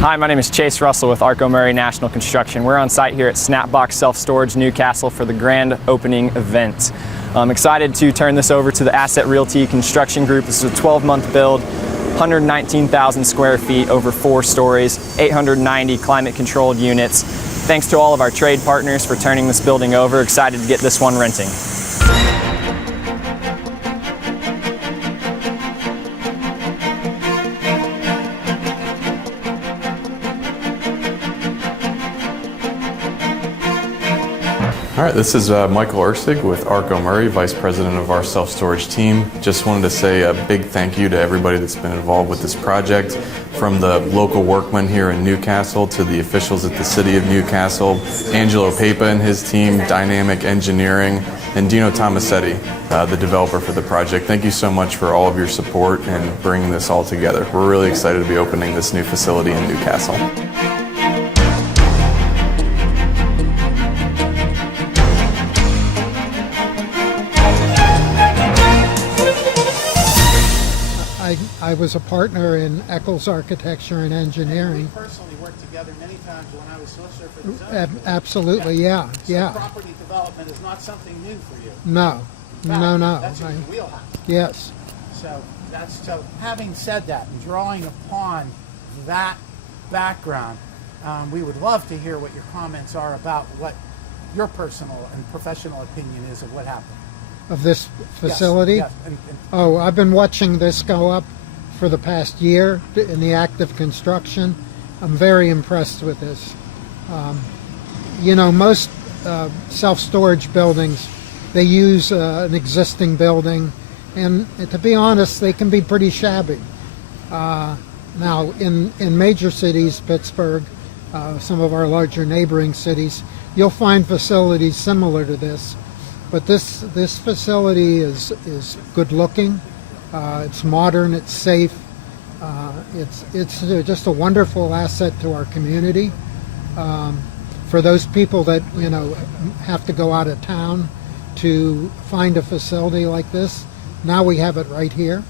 Hi, my name is Chase Russell with Arco Murray National Construction. We're on site here at Snapbox Self-Storage Newcastle for the grand opening event. I'm excited to turn this over to the Asset Realty Construction Group. This is a 12-month build, 119,000 square feet, over 4 stories, 890 climate-controlled units. Thanks to all of our trade partners for turning this building over. Excited to get this one renting. All right, this is Michael Ersig with Arco Murray, Vice President of our self-storage team. Just wanted to say a big thank you to everybody that's been involved with this project, from the local workmen here in Newcastle to the officials at the City of Newcastle, Angelo Pepa and his team, Dynamic Engineering, and Dino Tomasetti, the developer for the project. Thank you so much for all of your support and bringing this all together. We're really excited to be opening this new facility in Newcastle. I was a partner in Eccles Architecture and Engineering. We personally worked together many times when I was solicitor for the zoning. Absolutely, yeah. So property development is not something new for you. No, no. That's in your wheelhouse. Yes. So having said that and drawing upon that background, we would love to hear what your comments are about what your personal and professional opinion is of what happened. Of this facility? Yes. Oh, I've been watching this go up for the past year in the act of construction. I'm very impressed with this. You know, most self-storage buildings, they use an existing building, and to be honest, they can be pretty shabby. Now, in major cities, Pittsburgh, some of our larger neighboring cities, you'll find facilities similar to this. But this facility is good looking. It's modern. It's safe. It's just a wonderful asset to our community. For those people that have to go out of town to find a facility like this, now we have it right here.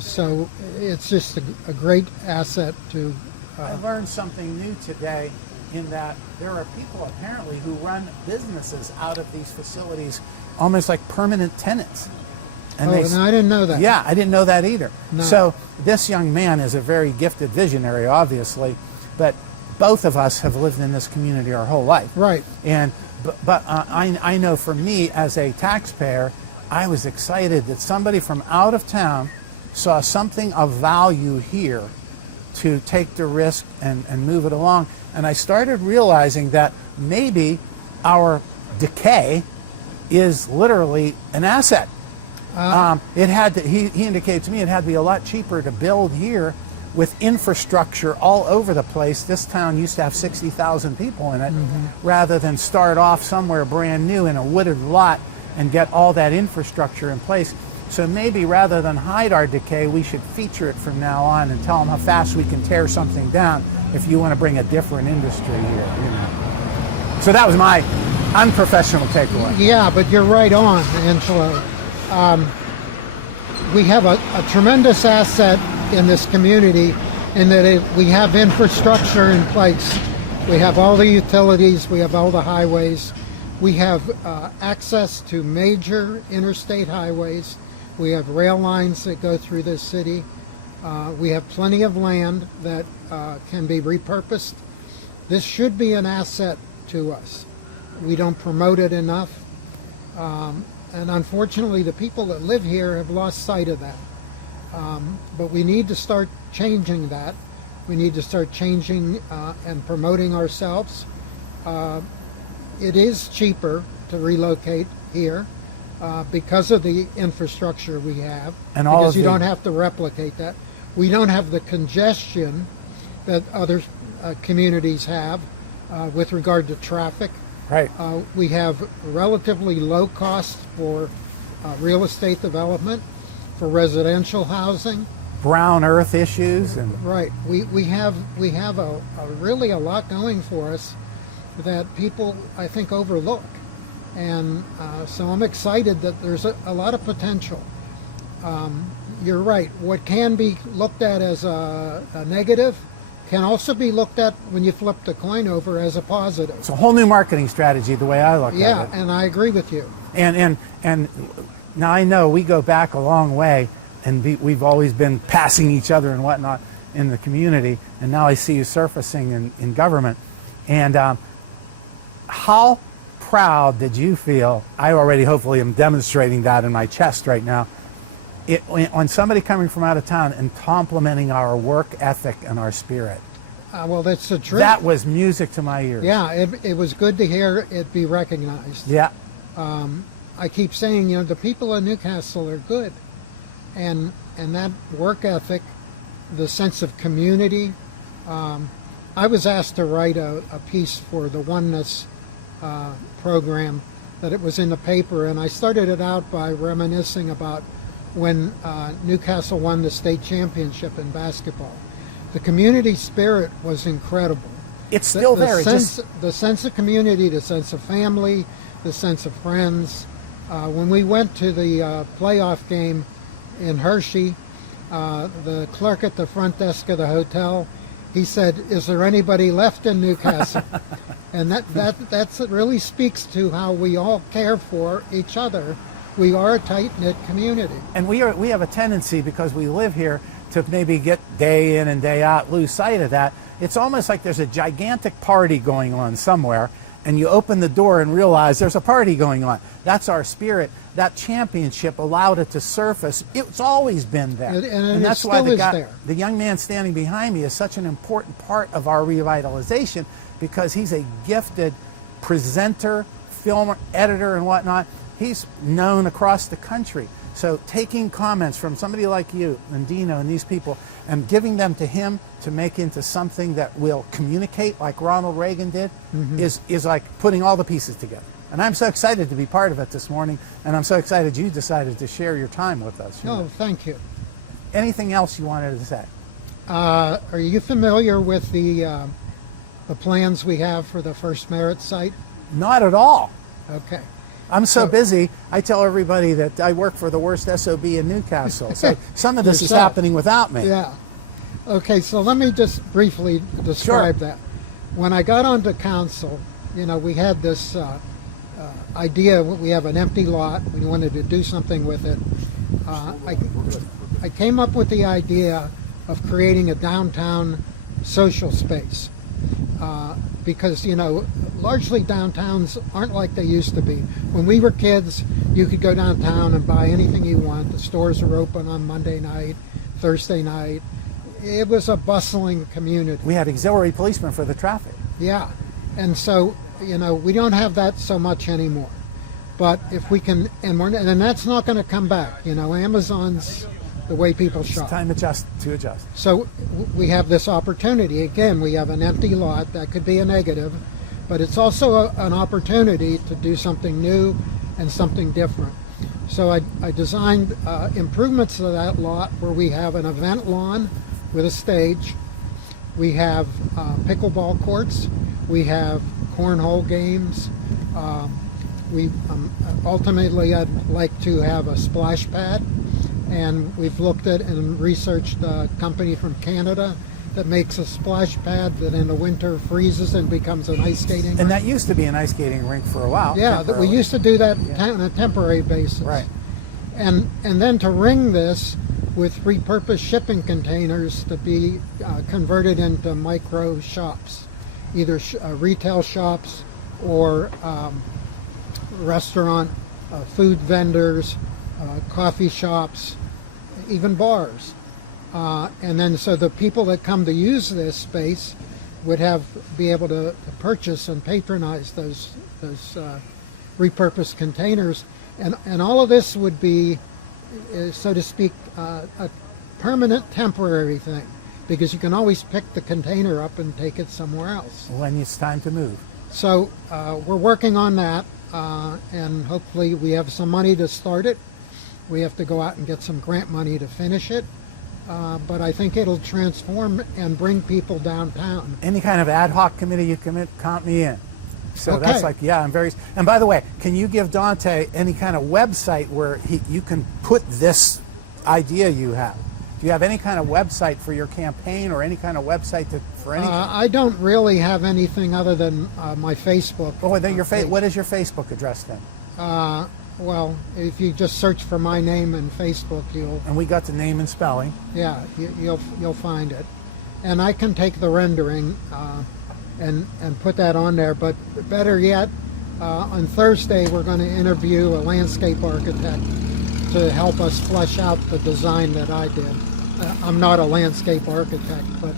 So it's just a great asset to. I learned something new today, in that there are people apparently who run businesses out of these facilities almost like permanent tenants. And no, I didn't know that. Yeah, I didn't know that either. No. So this young man is a very gifted visionary, obviously, but both of us have lived in this community our whole life. Right. And but I know for me as a taxpayer, I was excited that somebody from out of town saw something of value here to take the risk and move it along. And I started realizing that maybe our decay is literally an asset. It had to, he indicated to me it had to be a lot cheaper to build here with infrastructure all over the place. This town used to have 60,000 people in it, rather than start off somewhere brand new in a wooded lot and get all that infrastructure in place. So maybe rather than hide our decay, we should feature it from now on and tell them how fast we can tear something down if you want to bring a different industry here. So that was my unprofessional takeaway. Yeah, but you're right on, Angelo. We have a tremendous asset in this community in that we have infrastructure in place. We have all the utilities, we have all the highways, we have access to major interstate highways. We have rail lines that go through this city. We have plenty of land that can be repurposed. This should be an asset to us. We don't promote it enough. And unfortunately, the people that live here have lost sight of that. But we need to start changing that. We need to start changing and promoting ourselves. It is cheaper to relocate here. Because of the infrastructure we have, and because you don't have to replicate that. We don't have the congestion that other communities have with regard to traffic. Right. We have relatively low costs for real estate development, for residential housing. Brown earth issues. Right. We have really a lot going for us that people, I think, overlook. And so I'm excited that there's a lot of potential. You're right. What can be looked at as a negative can also be looked at when you flip the coin over as a positive. It's a whole new marketing strategy, the way I look Yeah, at it. and I agree with you. And now I know we go back a long way, and we've always been passing each other and whatnot in the community, and now I see you surfacing in government. And how proud did you feel? I already hopefully am demonstrating that in my chest right now. On somebody coming from out of town and complimenting our work ethic and our spirit. Well, that's the truth. That was music to my ears. Yeah, it was good to hear it be recognized. Yeah. I keep saying, the people in Newcastle are good, and that work ethic, the sense of community. I was asked to write a piece for the Oneness program that it was in the paper, and I started it out by reminiscing about when Newcastle won the state championship in basketball. The community spirit was incredible. It's still there. The sense of community, the sense of family, the sense of friends. When we went to the playoff game in Hershey, the clerk at the front desk of the hotel, he said, "Is there anybody left in Newcastle?" And that really speaks to how we all care for each other. We are a tight-knit community. And we have a tendency, because we live here, to maybe get day in and day out, lose sight of that. It's almost like there's a gigantic party going on somewhere, and you open the door and realize there's a party going on. That's our spirit. That championship allowed it to surface. It's always been there. And that's it why still is there. The young man standing behind me is such an important part of our revitalization, because he's a gifted presenter, filmer, editor, and whatnot. He's known across the country. So taking comments from somebody like you and Dino and these people and giving them to him to make into something that will communicate like Ronald Reagan did is like putting all the pieces together. And I'm so excited to be part of it this morning, and I'm so excited you decided to share your time with us. Oh, thank you. Anything else you wanted to say? Are you familiar with the plans we have for the First Merit site? Not at all. Okay. I'm so busy, I tell everybody that I work for the worst SOB in Newcastle. So some of this is happening without me. Yeah. Okay, so let me just briefly describe that. When I got onto council, we had this idea. We have an empty lot. We wanted to do something with it. I came up with the idea of creating a downtown social space. Because, largely downtowns aren't like they used to be. When we were kids, you could go downtown and buy anything you want. The stores were open on Monday night, Thursday night. It was a bustling community. We had auxiliary policemen for the traffic. Yeah. And so, we don't have that so much anymore. But if we can, and that's not going to come back. Amazon's the way people shop. It's time to adjust. So we have this opportunity. Again, we have an empty lot. That could be a negative, but it's also an opportunity to do something new and something different. So I designed improvements to that lot where we have an event lawn with a stage. We have pickleball courts. We have cornhole games. Ultimately, I'd like to have a splash pad. And we've looked at and researched a company from Canada that makes a splash pad that in the winter freezes and becomes an ice skating rink. And that used to be an ice skating rink for a while. Yeah, we used to do that on a temporary basis. Right. And then to ring this with repurposed shipping containers to be converted into micro shops, either retail shops or restaurant, food vendors, coffee shops, even bars. And then so the people that come to use this space would be able to purchase and patronize those repurposed containers. And all of this would be, so to speak, a permanent temporary thing, because you can always pick the container up and take it somewhere else. When it's time to move. So we're working on that, and hopefully we have some money to start it. We have to go out and get some grant money to finish it. But I think it'll transform and bring people downtown. Any kind of ad hoc committee you commit, count me in. So Okay. that's like, yeah, I'm very. And by the way, can you give Dante any kind of website where you can put this idea you have? Do you have any kind of website for your campaign or any kind of website for anything? I don't really have anything other than my Facebook. Oh, then page. what is your Facebook address then? Well, if you just search for my name in Facebook, And we got the name and spelling. you'll find it. And I can take the rendering and put that on there. But better yet, on Thursday we're going to interview a landscape architect to help us flesh out the design that I did. I'm not a landscape architect, but